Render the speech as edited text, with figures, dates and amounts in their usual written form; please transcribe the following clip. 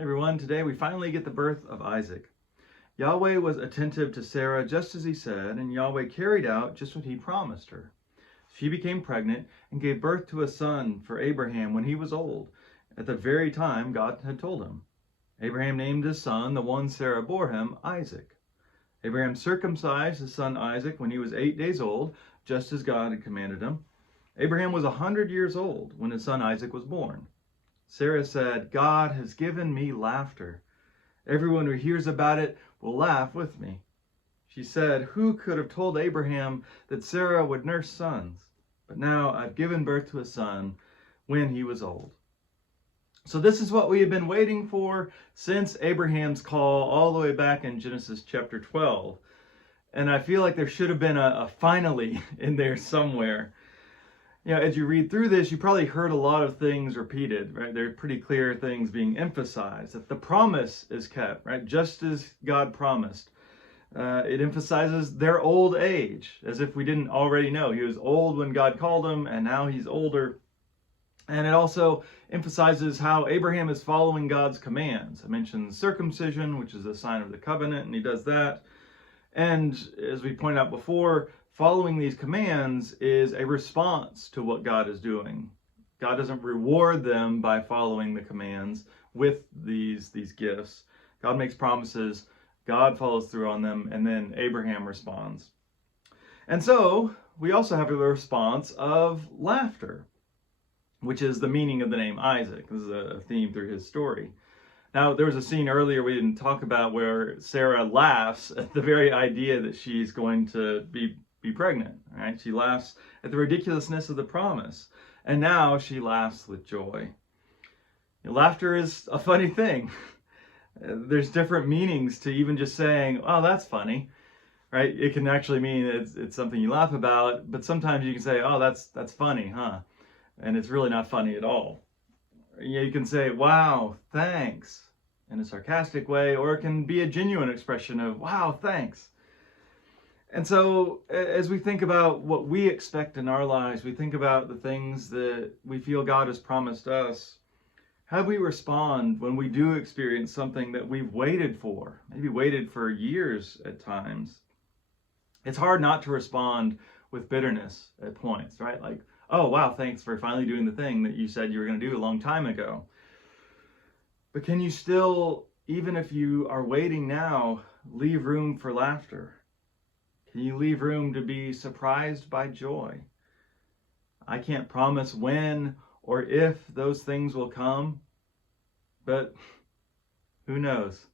Everyone, today we finally get the birth of Isaac. Yahweh was attentive to Sarah just as he said, and Yahweh carried out just what he promised her. She became pregnant and gave birth to a son for Abraham when he was old, at the very time God had told him. Abraham named his son, the one Sarah bore him, Isaac. Abraham circumcised his son Isaac when he was 8 days old, just as God had commanded him. Abraham was 100 years old when his son Isaac was born. Sarah said, "God has given me laughter. Everyone who hears about it will laugh with me." She said, "Who could have told Abraham that Sarah would nurse sons? But now I've given birth to a son when he was old." So this is what we have been waiting for since Abraham's call all the way back in Genesis chapter 12. And I feel like there should have been a finally in there somewhere. As you read through this, you probably heard a lot of things repeated, right? There are pretty clear things being emphasized, that the promise is kept, right? Just as God promised. It emphasizes their old age, as if we didn't already know. He was old when God called him, and now he's older. And it also emphasizes how Abraham is following God's commands. I mentioned circumcision, which is a sign of the covenant, and he does that. And as we pointed out before, following these commands is a response to what God is doing. God doesn't reward them by following the commands with these gifts. God makes promises, God follows through on them, and then Abraham responds. And so we also have a response of laughter, which is the meaning of the name Isaac. This is a theme through his story. Now, there was a scene earlier we didn't talk about where Sarah laughs at the very idea that she's going to be pregnant, right? She laughs at the ridiculousness of the promise, and now she laughs with joy. Laughter is a funny thing. There's different meanings to even just saying, "Oh, that's funny," right? It can actually mean it's something you laugh about, but sometimes you can say, "Oh, that's funny, huh?" And it's really not funny at all. You can say, "Wow, thanks," in a sarcastic way, or it can be a genuine expression of, "Wow, thanks." And so as we think about what we expect in our lives, we think about the things that we feel God has promised us. How do we respond when we do experience something that we've waited for, maybe waited for years at times? It's hard not to respond with bitterness at points, right? Like, "Oh, wow, thanks for finally doing the thing that you said you were going to do a long time ago." But can you still, even if you are waiting now, leave room for laughter? Can you leave room to be surprised by joy? I can't promise when or if those things will come, but who knows?